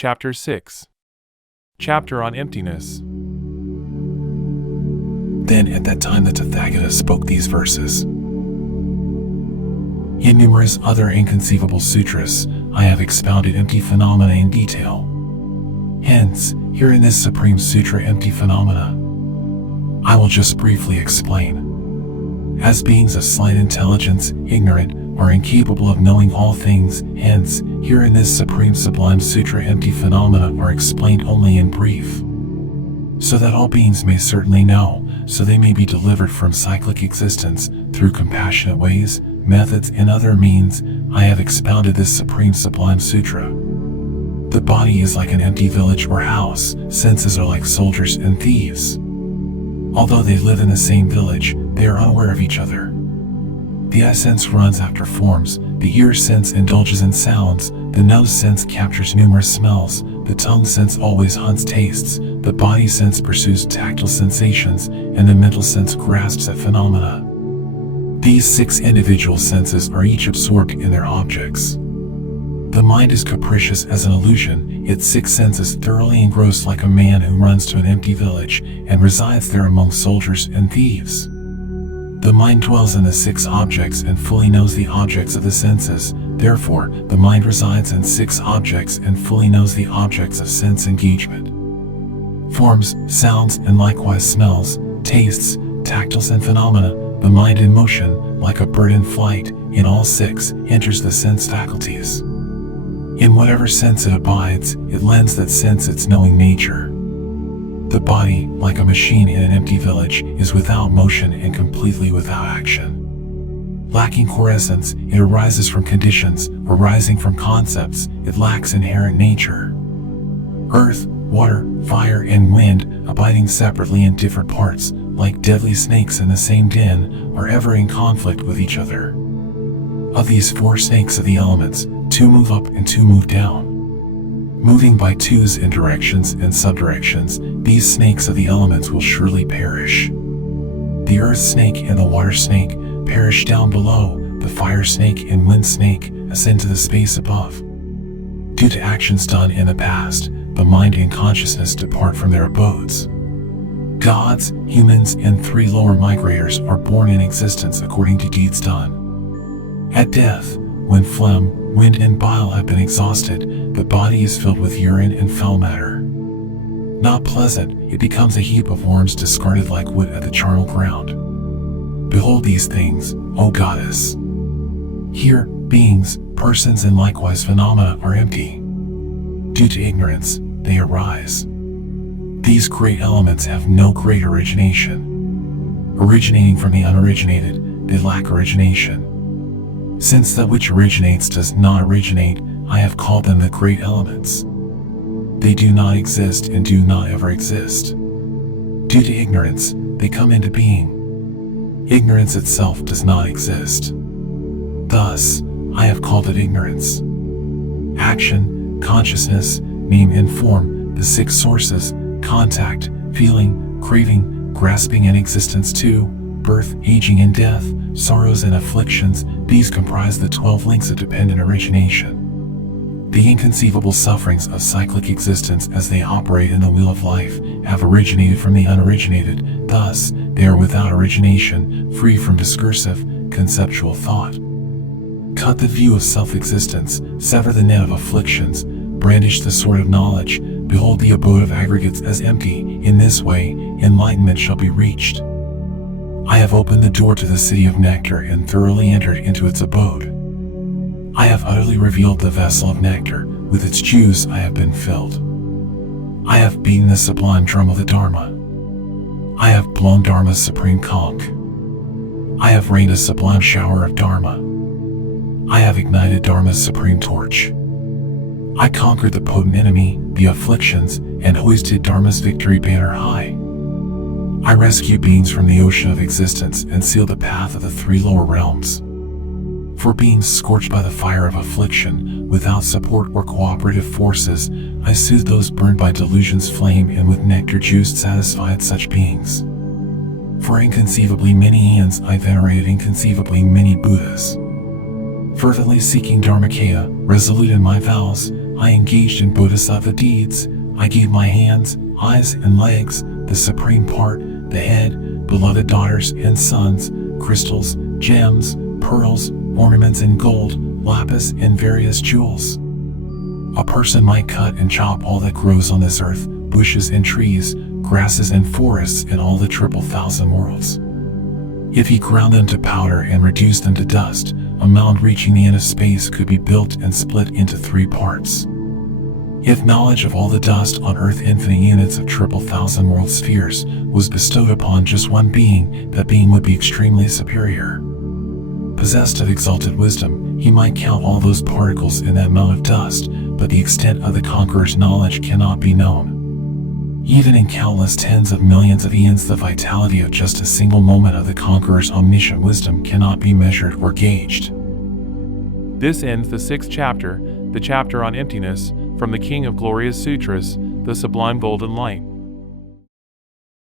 Chapter 6. Chapter on Emptiness. Then at that time the Tathagata spoke these verses. In numerous other inconceivable sutras, I have expounded empty phenomena in detail. Hence, here in this Supreme Sutra Empty Phenomena, I will just briefly explain. As beings of slight intelligence, ignorant, or incapable of knowing all things, hence, here in this Supreme Sublime Sutra Empty Phenomena are explained only in brief. So that all beings may certainly know, so they may be delivered from cyclic existence, through compassionate ways, methods, and other means, I have expounded this Supreme Sublime Sutra. The body is like an empty village or house, senses are like soldiers and thieves. Although they live in the same village, they are unaware of each other. The eye sense runs after forms, the ear sense indulges in sounds, the nose sense captures numerous smells, the tongue sense always hunts tastes, the body sense pursues tactile sensations, and the mental sense grasps at phenomena. These 6 individual senses are each absorbed in their objects. The mind is capricious as an illusion, its 6 senses thoroughly engrossed like a man who runs to an empty village and resides there among soldiers and thieves. The mind dwells in the 6 objects and fully knows the objects of the senses, therefore, the mind resides in 6 objects and fully knows the objects of sense engagement. Forms, sounds, and likewise smells, tastes, tactiles, and phenomena, the mind in motion, like a bird in flight, in all 6, enters the sense faculties. In whatever sense it abides, it lends that sense its knowing nature. The body, like a machine in an empty village, is without motion and completely without action. Lacking quiescence, it arises from conditions, arising from concepts, it lacks inherent nature. Earth, water, fire, and wind, abiding separately in different parts, like deadly snakes in the same den, are ever in conflict with each other. Of these 4 snakes of the elements, 2 move up and 2 move down. Moving by twos in directions and subdirections, these snakes of the elements will surely perish. The earth snake and the water snake perish down below, the fire snake and wind snake ascend to the space above. Due to actions done in the past, the mind and consciousness depart from their abodes. Gods, humans, and 3 lower migrators are born in existence according to deeds done. At death, when phlegm, wind, and bile have been exhausted, the body is filled with urine and foul matter. Not pleasant, it becomes a heap of worms discarded like wood at the charnel ground. Behold these things, O Goddess. Here, beings, persons, and likewise phenomena are empty. Due to ignorance, they arise. These great elements have no great origination. Originating from the unoriginated, they lack origination. Since that which originates does not originate, I have called them the great elements. They do not exist and do not ever exist. Due to ignorance, they come into being. Ignorance itself does not exist. Thus, I have called it ignorance. Action, consciousness, name and form, the 6 sources, contact, feeling, craving, grasping, and existence too, birth, aging, and death, sorrows and afflictions, these comprise the 12 links of dependent origination. The inconceivable sufferings of cyclic existence as they operate in the wheel of life have originated from the unoriginated, thus, they are without origination, free from discursive, conceptual thought. Cut the view of self-existence, sever the net of afflictions, brandish the sword of knowledge, behold the abode of aggregates as empty, in this way, enlightenment shall be reached. I have opened the door to the city of nectar and thoroughly entered into its abode. I have utterly revealed the vessel of nectar, with its juice I have been filled. I have beaten the sublime drum of the Dharma. I have blown Dharma's supreme conch. I have rained a sublime shower of Dharma. I have ignited Dharma's supreme torch. I conquered the potent enemy, the afflictions, and hoisted Dharma's victory banner high. I rescue beings from the ocean of existence and seal the path of the 3 lower realms. For beings scorched by the fire of affliction, without support or cooperative forces, I soothe those burned by delusion's flame and with nectar juice satisfied such beings. For inconceivably many eons I venerated inconceivably many Buddhas. Fervently seeking Dharmakaya, resolute in my vows, I engaged in bodhisattva deeds. I gave my hands, eyes, and legs, the supreme part, the head, beloved daughters and sons, crystals, gems, pearls, ornaments in gold, lapis, and various jewels. A person might cut and chop all that grows on this earth, bushes and trees, grasses and forests in all the 1,000 worlds. If he ground them to powder and reduced them to dust, a mound reaching the end of space could be built and split into 3 parts. If knowledge of all the dust on earth, infinite units of 1,000 world spheres, was bestowed upon just one being, that being would be extremely superior. Possessed of exalted wisdom, he might count all those particles in that mound of dust, but the extent of the conqueror's knowledge cannot be known. Even in countless tens of millions of eons, the vitality of just a single moment of the conqueror's omniscient wisdom cannot be measured or gauged. This ends the 6th chapter, the chapter on emptiness, from the King of Glorious Sutras, the Sublime Golden Light.